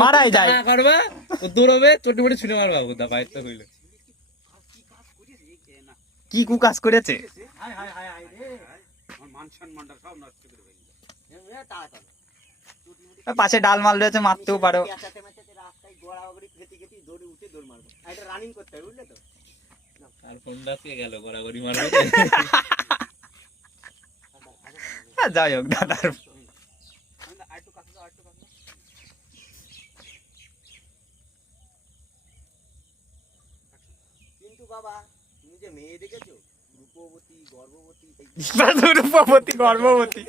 মারাই যায় করবা দৌড়বে চটি মটি ছুটে মারবা বুদা বাইর তো হইল কি কু কাজ করেছে পাশে ডাল মাল রয়েছে মারতেও পারো আর ফোনটা কে গেল গড়াগড়ি মারবে যাই হোক দাদার কিন্তু বাবা তুমি যে মেয়ে দেখেছো রূপবতী গর্ভবতী রূপবতী গর্ভবতী